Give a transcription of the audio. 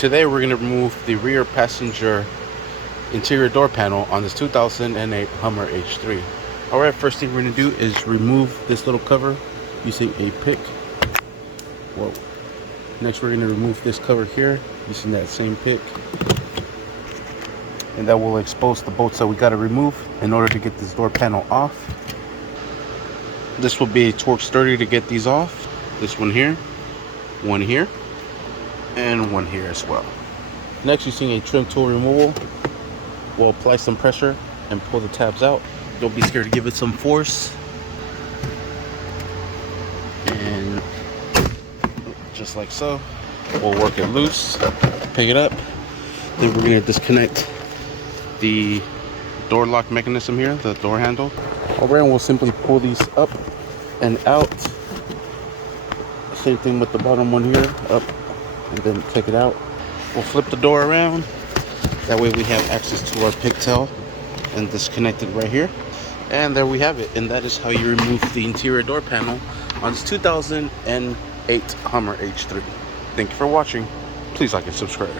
Today we're going to remove the rear passenger interior door panel on this 2008 Hummer H3. Alright, first thing we're going to do is remove this little cover using a pick. Whoa. Next we're going to remove this cover here using that same pick. And that will expose the bolts that we got to remove in order to get this door panel off. This will be a torque sturdy to get these off. This one here, and one here as well. Next, using a trim tool removal, we'll apply some pressure and pull the tabs out. Don't be scared to give it some force. And just like so, we'll work it loose, pick it up. Then we're going to disconnect the door lock mechanism here, the door handle. Alright, and we'll simply pull these up and out. Same thing with the bottom one here, up and then take it out. We'll flip the door around. That way we have access to our pigtail and disconnect it right here. And there we have it. And that is how you remove the interior door panel on this 2008 Hummer H3. Thank you for watching. Please like and subscribe.